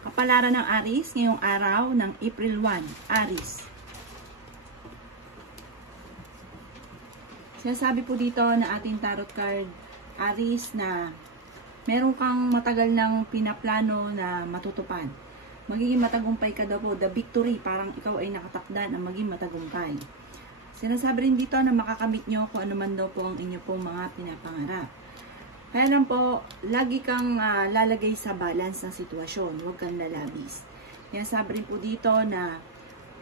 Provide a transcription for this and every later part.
Kapalaran ng Aries ngayong araw ng April 1. Aries. Sinasabi po dito na ating tarot card, Aries, na meron kang matagal ng pinaplano na matutupad. Magiging matagumpay ka daw po, the victory, parang ikaw ay nakatakda na maging matagumpay. Sinasabi rin dito na makakamit nyo kung ano man daw po ang inyo pong mga pinapangarap. Kaya lang po, lagi kang lalagay sa balance ng sitwasyon, huwag kang lalabis. Sinasabi rin po dito na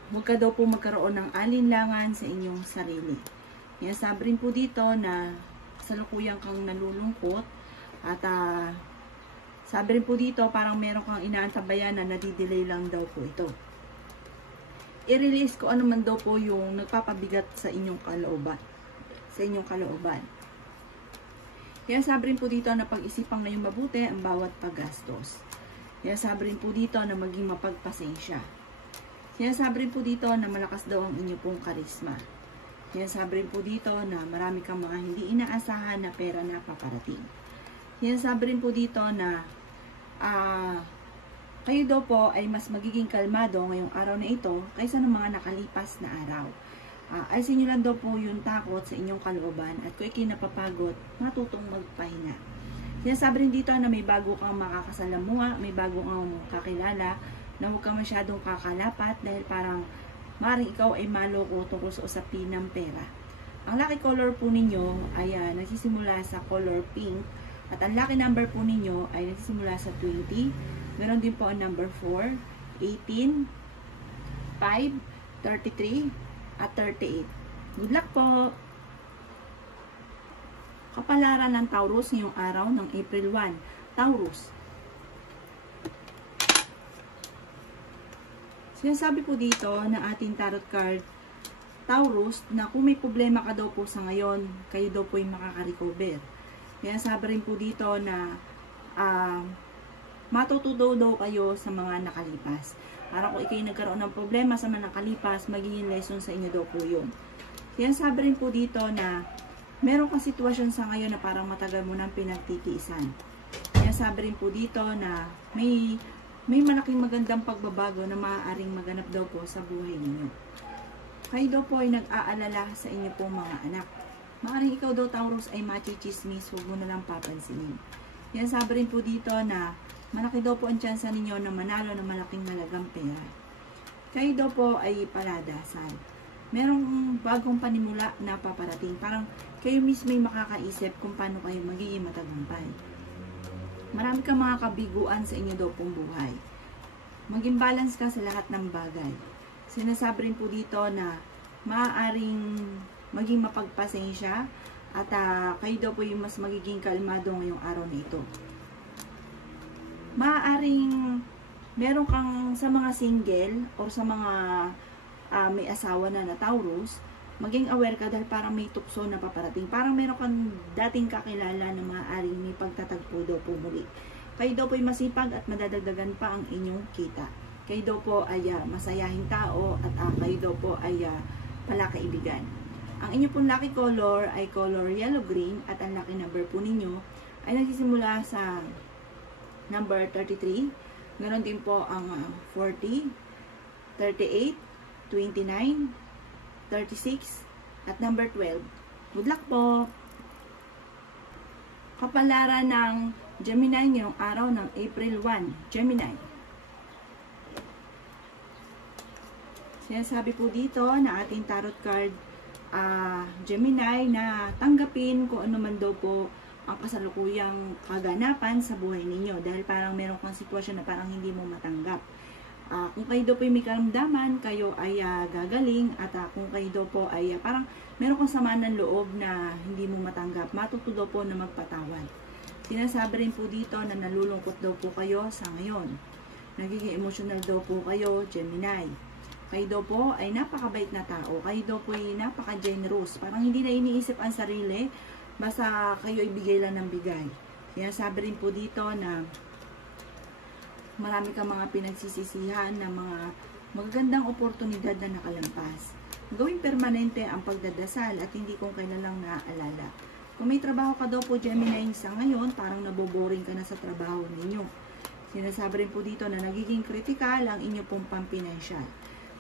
huwag ka daw po magkaroon ng alinlangan sa inyong sarili. Sinasabi rin po dito na kasalukuyang kang nalulungkot at sabi rin po dito parang meron kang inaantabayan na nadidelay lang daw po ito. I-release ko ano man daw po yung nagpapabigat sa inyong kalooban. Kaya sabi rin po dito na pag-isipan ngayong mabuti ang bawat paggastos. Kaya sabi rin po dito na maging mapagpasensya. Kaya sabi rin po dito na malakas daw ang inyo pong karisma. Kaya sabi rin po dito na marami kang mga hindi inaasahan na pera na paparating. Kaya sabi rin po dito na kayo daw po ay mas magiging kalmado ngayong araw na ito kaysa ng mga nakalipas na araw. Ayusin nyo lang daw po yung takot sa inyong kalooban at kung ikay napapagod, matutong magpahinga. Sinasabi rin dito na may bago kang makakasalamuha, may bago kang kakilala, na huwag kang masyadong kakalapat dahil parang maaaring ikaw ay maloko tungkol sa usapin ng pera. Ang lucky color po ninyo ay nagsisimula sa color pink at ang lucky number po ninyo ay nagsisimula sa 20. Ganon din po ang number 4, 18, 5, 33, at 38. Good luck po! Kapalaran ng Taurus ngayong araw ng April 1. Taurus. Sinasabi po dito na ating tarot card, Taurus, na kung may problema ka daw po sa ngayon, kayo daw po yung makaka-recover. Kaya sabi rin po dito na matututo daw kayo sa mga nakalipas. Para kung ikay nagkaroon ng problema sa mga nakalipas, magiging lesson sa inyo daw po yun. Kaya sabi rin po dito na meron kang sitwasyon sa ngayon na parang matagal mo nang pinagtitiisan. Kaya sabi rin po dito na may malaking magandang pagbabago na maaaring maganap daw po sa buhay ninyo. Kayo daw po ay nag-aalala sa inyo pong mga anak. Maaaring ikaw daw, Taurus, ay machichismis, huwag mo na lang papansinin. Kaya sabi rin po dito na malaki daw po ang tsansa ninyo na manalo ng malaking halagang pera. Kayo daw po ay paladasal. Merong bagong panimula na paparating. Parang kayo mismo ay makakaisip kung paano kayo magiging matagumpay. Marami kang mga kabiguan sa inyo daw pong buhay. Maging balance ka sa lahat ng bagay. Sinasabi rin po dito na maaaring maging mapagpasensya at kayo daw po yung mas magiging kalmado ngayong araw na ito. Maaaring meron kang sa mga single o sa mga may asawa na Taurus, maging aware ka dahil parang may tukso na paparating. Parang meron kang dating kakilala na maaaring may pagtatagpo daw po muli. Kayo daw po ay masipag at madadagdagan pa ang inyong kita. Kayo daw po ay masayahing tao at kayo daw po ay palakaibigan. Ang inyong pong lucky color ay color yellow-green at ang lucky number po ninyo ay nagsisimula sa number 33. Ganon din po ang 40, 38, 29, 36, at number 12. Good luck po! Kapalaran ng Gemini ngayong araw ng April 1. Gemini. Sinasabi po dito na ating tarot card, Gemini, na tanggapin kung ano man daw po ang kasalukuyang kaganapan sa buhay ninyo dahil parang meron kang sitwasyon na parang hindi mo matanggap. Kung kayo daw po ay may karamdaman, kayo ay gagaling at kung kayo daw po ay parang meron kang sama ng loob na hindi mo matanggap, matuto daw po na magpatawad. Sinasabi rin po dito na nalulungkot daw po kayo sa ngayon. Nagiging emotional daw po kayo, Gemini. Kayo daw po ay napakabait na tao. Kayo daw po ay napaka-generous. Parang hindi na iniisip ang sarili, basta kayo ibigay lang ng bigay. Kaya sabi rin po dito na marami kang mga pinagsisisihan na mga magagandang oportunidad na nakalampas. Gawing permanente ang pagdadasal at hindi kung kailan lang naaalala. Kung may trabaho ka daw po, Gemini, sa ngayon, parang naboboring ka na sa trabaho ninyo. Sinasabi rin po dito na nagiging critical ang inyo pong pampinansyal.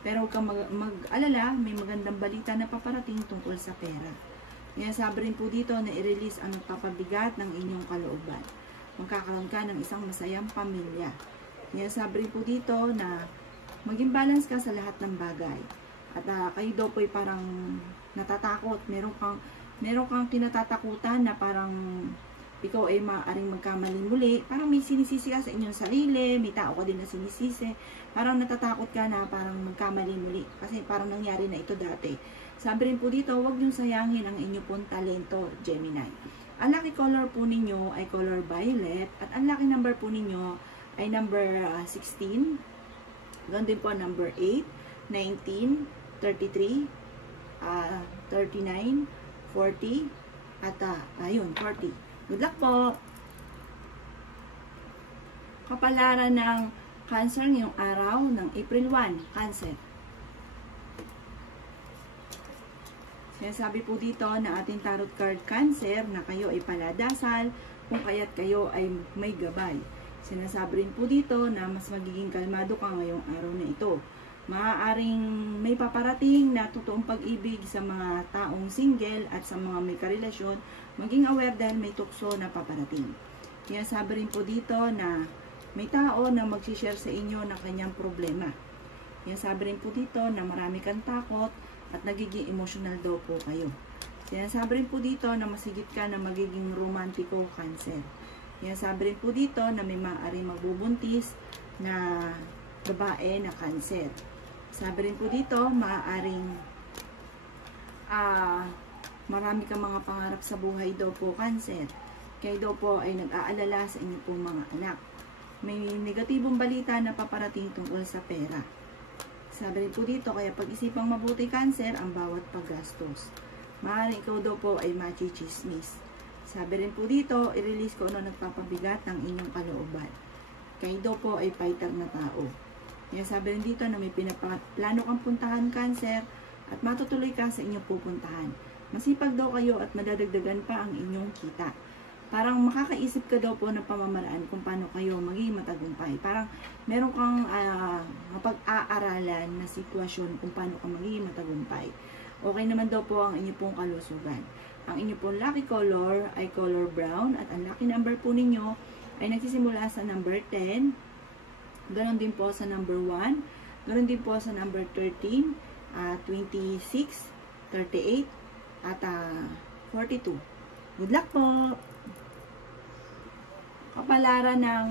Pero huwag kang mag-alala, may magandang balita na paparating tungkol sa pera. Sinasabi rin po dito na i-release ang nagpapabigat ng inyong kalooban. Magkakaroon ka ng isang masayang pamilya. Sinasabi rin po dito na maging balance ka sa lahat ng bagay. At kayo daw po ay parang natatakot. Meron kang kinatatakutan na parang ikaw ay maaaring magkamali muli. Parang may sinisisi ka sa inyong sarili. May tao ka din na sinisisi. Parang natatakot ka na parang magkamali muli. Kasi parang nangyari na ito dati. Sabi rin po dito, huwag niyong sayangin ang inyong pong talento, Gemini. Ang lucky color po ninyo ay color violet. At ang lucky number po ninyo ay number 16. Ganoon din po number 8, 19, 33, 39, 40, at ayun, 40. Good luck po! Kapalaran ng Cancer ngayong araw ng April 1, Cancer. Sinasabi po dito na ating tarot card Cancer na kayo ay paladasal kung kaya't kayo ay may gabay. Sinasabi rin po dito na mas magiging kalmado ka ngayong araw na ito. Maaaring may paparating na totoong pag-ibig sa mga taong single at sa mga may karelasyon. Maging aware dahil may tukso na paparating. Sinasabi rin po dito na may tao na mag-share sa inyo ng kanyang problema. Sinasabi rin po dito na marami kang takot at nagiging emotional daw po kayo. Sinasabi rin po dito na masigit ka na magiging romantiko, Cancer. Sinasabi rin po dito na may maaaring magbubuntis na babae na Cancer. Sabi rin po dito, maaaring marami kang mga pangarap sa buhay daw po, Cancer. Kayo daw po ay nag-aalala sa inyo pong mga anak. May negatibong balita na paparating tungkol sa pera. Sabi rin po dito, kaya pag-isipang mabuti, Cancer, ang bawat paggastos. Maaaring ikaw daw po ay machichismis. Sabi rin po dito, i-release ko ano nagpapabigat ng inyong kalooban. Kayo daw po ay fighter na tao. Kaya sabi rin dito na may pinaplano kang puntahan, Cancer, at matutuloy ka sa inyong pupuntahan. Masipag daw kayo at madadagdagan pa ang inyong kita. Parang makakaisip ka daw po ng pamamaraan kung paano kayo magiging matagumpay. Parang meron kang mapag-aaralan na sitwasyon kung paano ka magiging matagumpay. Okay naman daw po ang inyong pong kalusugan. Ang inyong pong lucky color ay color brown at ang lucky number po ninyo ay nagsisimula sa number 10. Ganon din po sa number 1. Ganon din po sa number 13, 26, 38, at 42. Good luck po! Kapalaran ng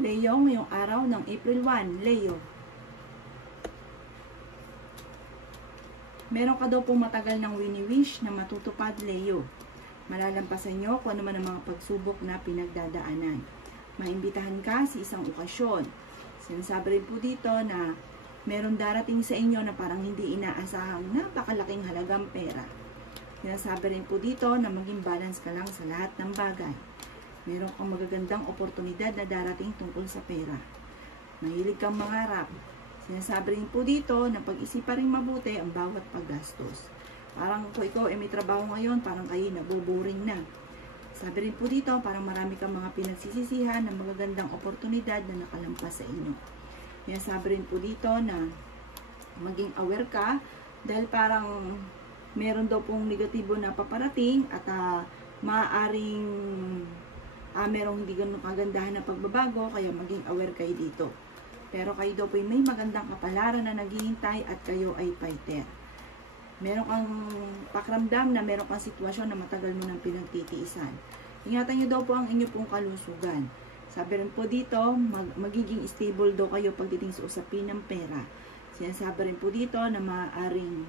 Leo ngayong araw ng April 1, Leo. Meron ka daw pong matagal ng wini-wish na matutupad, Leo. Malalampasan nyo kung ano man ang mga pagsubok na pinagdadaanan. Maimbitahan ka sa isang okasyon. Sinasabi rin po dito na meron darating sa inyo na parang hindi inaasahang napakalaking halagang pera. Sinasabi rin po dito na maging balance ka lang sa lahat ng bagay. Meron kang magagandang oportunidad na darating tungkol sa pera. Mahilig kang mangarap. Sinasabi rin po dito na pag-isipan rin mabuti ang bawat paggastos. Parang kung ikaw ay may trabaho ngayon, parang kayo naboboring na. Sabi rin po dito, parang marami kang mga pinagsisisihan na magagandang oportunidad na nakalampas sa inyo. Sinasabi rin po dito na maging aware ka dahil parang meron daw pong negatibo na paparating at maaaring merong hindi ganun kagandahan na pagbabago, kaya maging aware kayo dito. Pero kayo daw po may magandang kapalaran na naghihintay at kayo ay fighter. Meron kang pakiramdam na meron kang sitwasyon na matagal mo nang pinagtitiisan. Ingatan nyo daw po ang inyo pong kalusugan. Sabi rin po dito, magiging stable daw kayo pagdating sa usapin ng pera. Sinasabi rin po dito na maaaring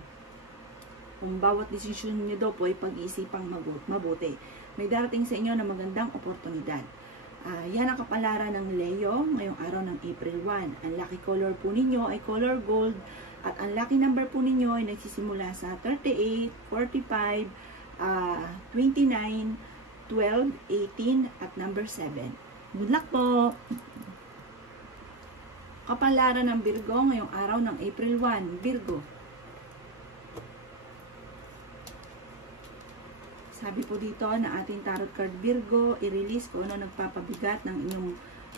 kung bawat desisyon nyo daw po ay pag-iisipang mabuti. May darating sa inyo na magandang oportunidad. Yan ang kapalaran ng Leo ngayong araw ng April 1. Ang lucky color po ninyo ay color gold at ang lucky number po ninyo ay nagsisimula sa 38, 45, 29, 12, 18 at number 7. Good luck po! Kapalaran ng Virgo ngayong araw ng April 1. Virgo. Sabi po dito na ating tarot card Virgo, i-release ko ano nagpapabigat ng inyong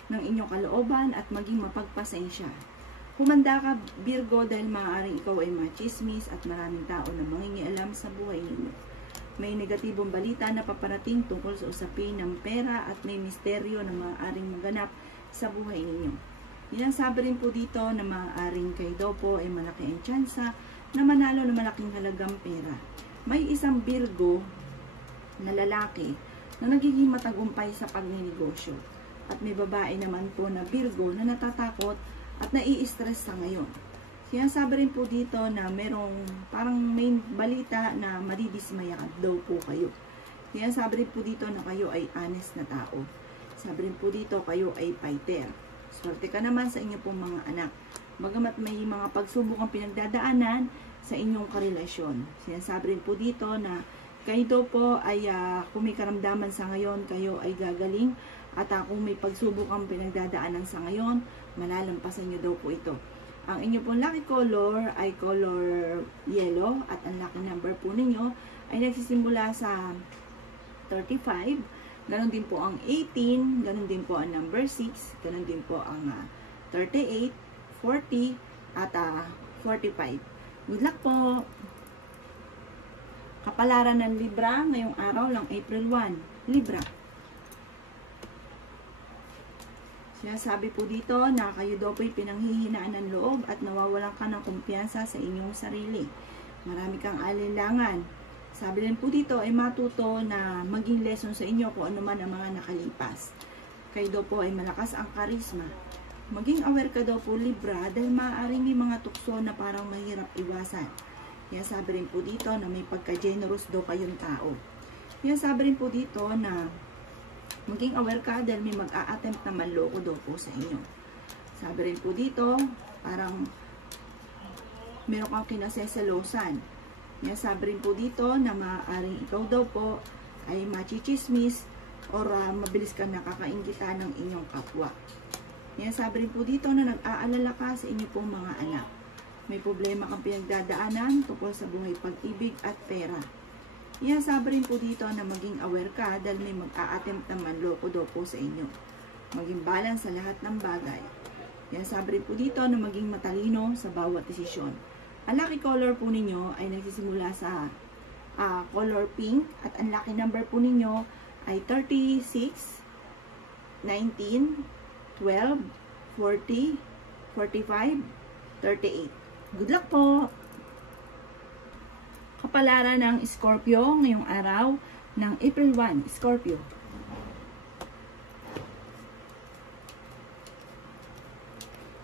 ng inyong kalooban at maging mapagpasensya. Humanda ka, Virgo, dahil maaaring ikaw ay machismis at maraming tao na mangingialam sa buhay ninyo. May negatibong balita na paparating tungkol sa usapin ng pera at may misteryo na maaaring maganap sa buhay ninyo. Sabi rin po dito na maaaring kayo daw po ay malaki ang tsansa na manalo ng malaking halagang pera. May isang Virgo na lalaki na nagiging matagumpay sa pagninegosyo. At may babae naman po na Virgo na natatakot at nai-stress sa ngayon. Sinasabi rin po dito na parang may balita na madidismaya daw po kayo. Sinasabi rin po dito na kayo ay honest na tao. Sabi rin po dito kayo ay fighter. Swerte ka naman sa inyong pong mga anak. Bagamat may mga pagsubok ang pinagdadaanan sa inyong karelasyon. Sinasabi rin po dito na kayo daw po ay kung may karamdaman sa ngayon, kayo ay gagaling. At kung may pagsubok ang pinagdadaanan sa ngayon, malalampasan nyo daw po ito. Ang inyong pong lucky color ay color yellow at ang lucky number po ninyo ay nagsisimula sa 35, ganon din po ang 18, ganon din po ang number 6, ganon din po ang 38, 40 at 45. Good luck po! Kapalaran ng Libra ngayong araw lang April 1. Libra. Sinasabi po dito na kayo daw po'y pinanghihinaan ng loob at nawawalan ka ng kumpiyansa sa inyong sarili. Marami kang alinlangan. Sabi rin po dito ay matuto na maging lesson sa inyo kung ano man ang mga nakalipas. Kayo daw po ay malakas ang karisma. Maging aware ka daw po, Libra, dahil maaaring may mga tukso na parang mahirap iwasan. Kaya sabi rin po dito na may pagka-generous daw kayong tao. Kaya sabi rin po dito na maging aware ka dahil may mag-a-attempt na manloko daw po sa inyo. Sabi rin po dito, parang meron kang kinaseselosan. Kaya sabi rin po dito na maaaring ikaw daw po ay machichismis or mabilis ka nakakainggitan ng inyong kapwa. Kaya sabi rin po dito na nag-aalala ka sa inyong pong mga anak. May problema kang pinagdadaanan tungkol sa buhay, pag-ibig at pera. Sabi rin po dito na maging aware ka dahil may mag-a-attempt na manloko daw po sa inyo. Maging balance sa lahat ng bagay. Sabi rin po dito na maging matalino sa bawat desisyon. Ang lucky color po ninyo ay nagsisimula sa color pink at ang lucky number po ninyo ay 36, 19, 12, 40, 45, 38. Good luck po! Kapalaran ng Scorpio ngayong araw ng April 1, Scorpio.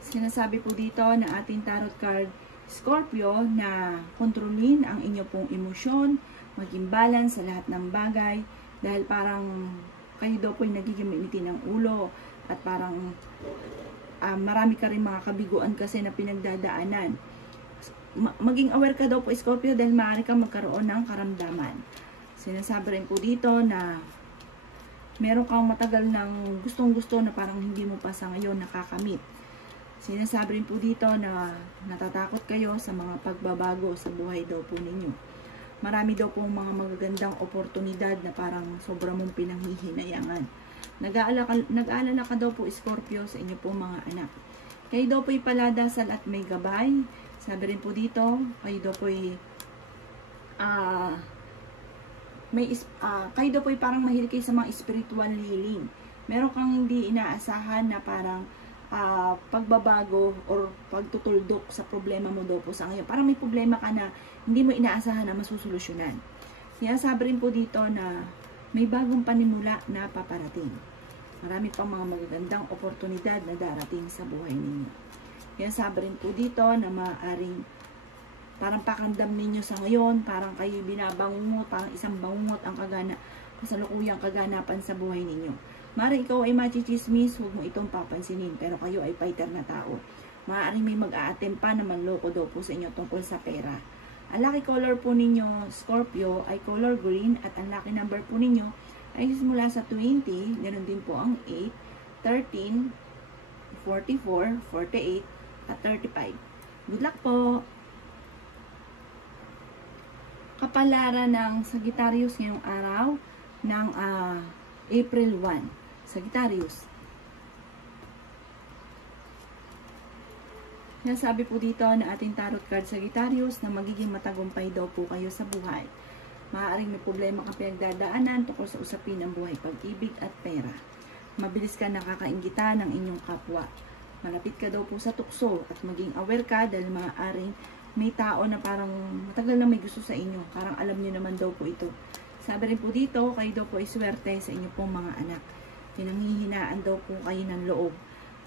Sinasabi po dito na ating tarot card, Scorpio, na kontrolin ang inyo pong emosyon, maging balance sa lahat ng bagay, dahil parang kayo daw po yung nagiging mainitin ng ulo at parang marami ka rin mga kabiguan kasi na pinagdadaanan. Maging aware ka daw po, Scorpio, dahil maaari kang magkaroon ng karamdaman. Sinasabi rin po dito na meron kang matagal ng gustong-gusto na parang hindi mo pa sa ngayon nakakamit. Sinasabi rin po dito na natatakot kayo sa mga pagbabago sa buhay daw po ninyo. Marami daw po mga magagandang oportunidad na parang sobrang mong pinanghihinayangan. Nag-aalala ka daw po, Scorpio, sa inyo po mga anak. Kayo daw po'y paladasal at may gabay. Sabi rin po dito, kayo daw po'y kayo daw po'y parang mahilig kayo sa mga spiritual healing. Meron kang hindi inaasahan na parang pagbabago or pagtutuldok sa problema mo daw po sa ngayon. Parang may problema ka na hindi mo inaasahan na masusolusyonan. Kaya sabi rin po dito na may bagong panimula na paparating. Marami pang mga magagandang oportunidad na darating sa buhay ninyo. Kaya sabi rin po dito na maaaring parang pakandam ninyo sa ngayon, parang kayo binabangungot, parang isang bangungot ang kasalukuyang kaganapan sa buhay ninyo. Maaaring ikaw ay machichismis, huwag mo itong papansinin, pero kayo ay fighter na tao. Maaaring may mag-a-attempt pa na manloko daw po sa inyo tungkol sa pera. Ang lucky color po ninyo, Scorpio, ay color green at ang lucky number po ninyo ay simula sa 20, ganun din po ang 8, 13, 44, 48, at 35. Good luck po! Kapalaran ng Sagittarius ngayong araw ng April 1. Sagittarius. Sinasabi po dito na ating tarot card Sagittarius na magiging matagumpay daw po kayo sa buhay. Maaaring may problema kang pinagdadaanan tungkol sa usapin ng buhay, pag-ibig at pera. Mabilis ka nakakainggitan ng inyong kapwa. Malapit ka daw po sa tukso at maging aware ka dahil maaaring may tao na parang matagal na may gusto sa inyo. Parang alam nyo naman daw po ito. Sabi rin po dito, kayo daw po ay swerte sa inyo pong mga anak. Pinanghihinaan daw po kayo ng loob.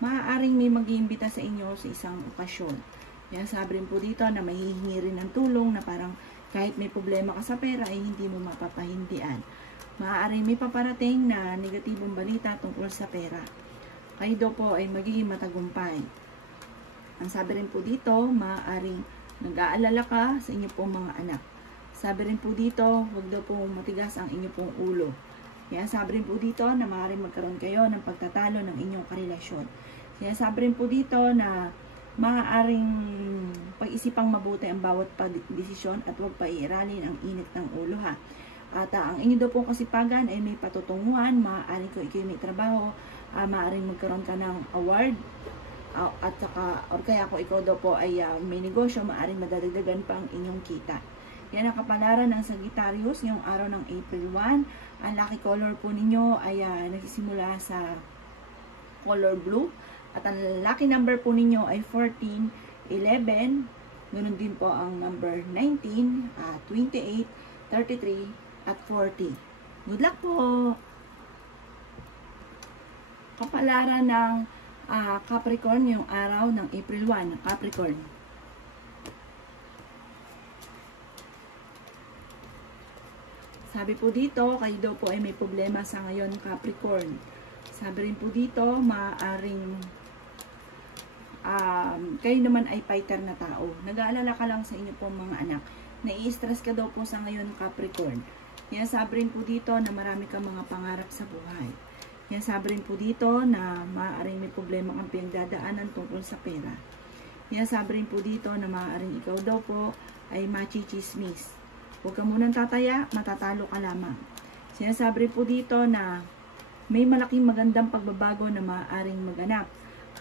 Maaaring may mag-iimbita sa inyo sa isang okasyon. Yan, sabi rin po dito na may hihingi rin ng tulong na parang kahit may problema ka sa pera ay hindi mo mapapahindian. Maaaring may paparating na negatibong balita tungkol sa pera. Kayo daw po ay magiging matagumpay. Ang sabi rin po dito, maaaring nag-aalala ka sa inyo pong mga anak. Sabi rin po dito, huwag daw po matigas ang inyo pong ulo. Yan, sabi rin po dito na maaaring magkaroon kayo ng pagtatalo ng inyong karelasyon. Yan, sabi rin po dito na maaaring pag-isipang mabuti ang bawat pagdesisyon at huwag paiiralin ang init ng ulo ha. At ang inyo daw pong kasipagan ay may patutunguhan, maaaring kung ikaw may trabaho, maaaring magkaroon ka ng award, at saka, or kaya kung ikaw daw po ay may negosyo, maaaring madadagdagan pa ang inyong kita. Yan ang kapalaran ng Sagittarius ngayong araw ng April 1. Ang lucky color po ninyo ay nagsisimula sa color blue. At ang lucky number po ninyo ay 14, 11, ganun din po ang number 19, 28, 33, at 40. Good luck po! Kapalaran ng Capricorn ngayong araw ng April 1, Capricorn. Sabi po dito, kayo daw po ay may problema sa ngayon, Capricorn. Sabi rin po dito, maaaring kayo naman ay fighter na tao. Nag-aalala ka lang sa inyo pong mga anak. Nai-stress ka daw po sa ngayon, Capricorn. Yan, sabi rin po dito na marami kang mga pangarap sa buhay. Yan, sabi rin po dito na maaaring may problema kang pinagdadaanan tungkol sa pera. Yan, sabi rin po dito na maaaring ikaw daw po ay machichismis. Huwag ka munang tataya, matatalo ka lamang. Sinasabi rin po dito na may malaking magandang pagbabago na maaaring maganap.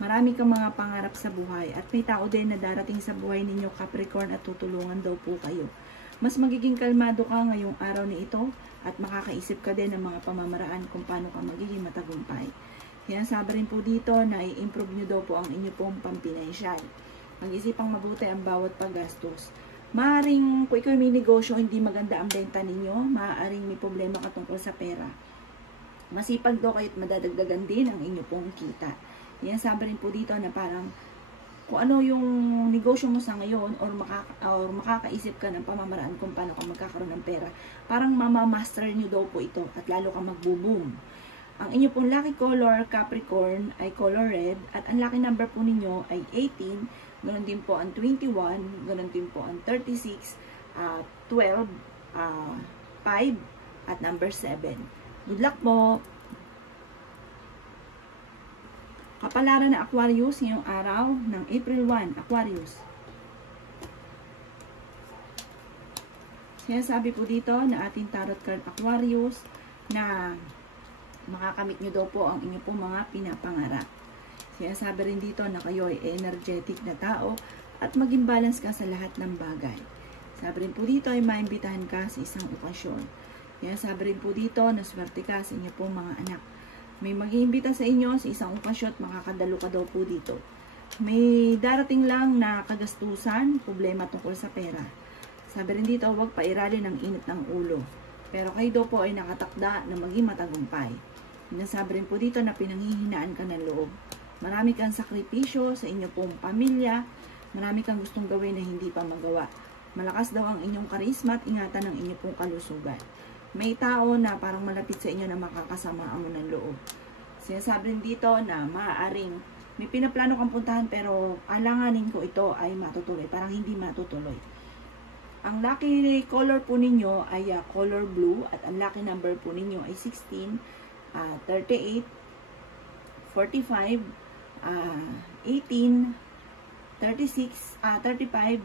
Marami kang mga pangarap sa buhay at may tao din na darating sa buhay ninyo, Capricorn, at tutulungan daw po kayo. Mas magiging kalmado ka ngayong araw na ito at makakaisip ka din ng mga pamamaraan kung paano ka magiging matagumpay. Sinasabi rin po dito na i-improve nyo daw po ang inyo pong pampinansyal. Mag-isipang mabuti ang bawat paggastos. Maaaring kung ikaw may negosyo, hindi maganda ang benta ninyo, maaaring may problema ka tungkol sa pera. Masipag daw kayo at madadagdagan din ang inyo pong kita. Yan, sabi rin po dito na parang kung ano yung negosyo mo sa ngayon or makakaisip ka ng pamamaraan kung paano ka magkakaroon ng pera. Parang mamamaster nyo daw po ito at lalo ka magbo-boom. Ang inyo pong lucky color, Capricorn, ay color red at ang lucky number po ninyo ay 18, ganoon din po ang 21, ganoon din po ang 36, 12, 5, at number 7. Good luck po! Kapalaran na Aquarius ngayong araw ng April 1, Aquarius. Sinasabi po dito na ating tarot card Aquarius na makakamit nyo daw po ang inyo pong mga pinapangarap. Sinasabi rin dito na kayo ay energetic na tao at maging balance ka sa lahat ng bagay. Sabi rin po dito ay maimbitahan ka sa isang okasyon. Sabi rin po dito na swerte ka sa inyo pong mga anak. May mag-iimbita sa inyo sa isang okasyon at makakadalo ka daw po dito. May darating lang na kagastusan, problema tungkol sa pera. Sabi rin dito, huwag pairalin ang init ng ulo. Pero kayo daw po ay nakatakda na maging matagumpay. Nasabi rin po dito na pinanghihinaan ka ng loob. Marami kang sakripisyo sa inyo pong pamilya. Marami kang gustong gawin na hindi pa magawa. Malakas daw ang inyong karisma at ingatan ng inyong pong kalusugan. May tao na parang malapit sa inyo na makakasama ang ng loob. Sinasabi rin dito na maaaring may pinaplano kang puntahan pero alanganin ko ito ay matutuloy. Parang hindi matutuloy. Ang lucky color po ninyo ay color blue at ang lucky number po ninyo ay 16, 38, 45, 18, 36, 35,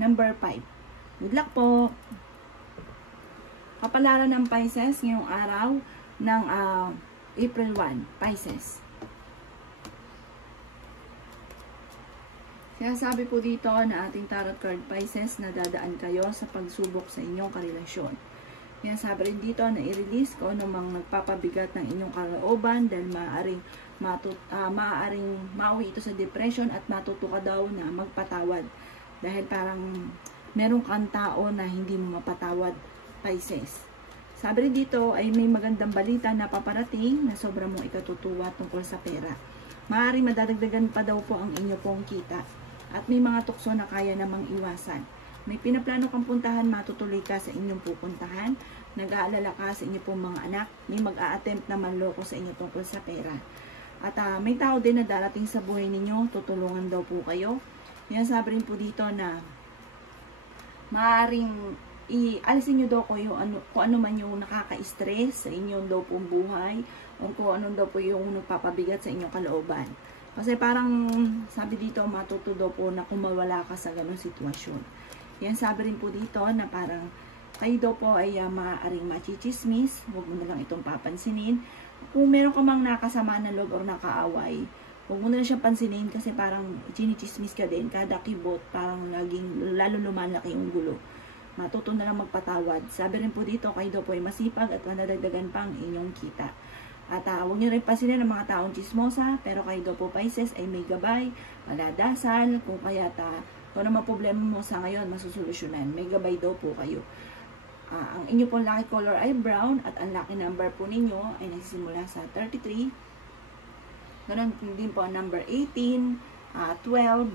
number 5. Good luck po! Kapalaran ng Pisces ngayong araw ng April 1, Pisces. Sinasabi po dito na ating tarot card Pisces na dadaan kayo sa pagsubok sa inyong karelasyon. Sinasabi rin dito na i-release ko anumang nagpapabigat ng inyong kalooban dahil maaaring mauwi ito sa depression at matuto ka daw na magpatawad. Dahil parang meron kang tao na hindi mo mapatawad, Pisces. Sabi rin dito ay may magandang balita na paparating na sobrang mong ikatutuwa tungkol sa pera. Maaaring madadagdagan pa daw po ang inyo pong kita. At may mga tukso na kaya namang iwasan. May pinaplano kang puntahan, matutuloy ka sa inyong pupuntahan. Nag-aalala ka sa inyong pong mga anak. May mag-a-attempt na manloko sa inyo tungkol sa pera. At may tao din na darating sa buhay ninyo, tutulungan daw po kayo. Yan, sabi rin po dito na maaaring alisin nyo daw kung ano man yung nakaka-stress sa inyong daw pong buhay o kung ano daw po yung nagpapabigat sa inyong kalooban. Kasi parang sabi dito matuto daw po na kumawala ka sa ganong sitwasyon. Yan, sabi rin po dito na parang kayo daw po ay maaaring machichismis, huwag mo na lang itong papansinin. Kung meron ka mang nakasama na loob o nakaaway, huwag mo na lang siyang pansinin kasi parang chinichismis ka din. Kada kibot, parang lalo lumalaki yung gulo. Matuto na lang magpatawad. Sabi rin po dito, kayo daw po ay masipag at manadagdagan pang inyong kita. At huwag nyo rin pansinin ng mga taong chismosa, pero kayo daw po Pisces ay may gabay, maladasal, kung kaya kung ano problema mo sa ngayon, masusolusyonan. May gabay daw po kayo. Ang inyo pong lucky color ay brown at ang lucky number po ninyo ay nagsisimula sa 33. Ganon din po ang number 18, 12,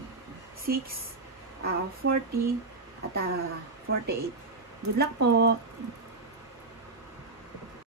6, 40 at 48. Good luck po!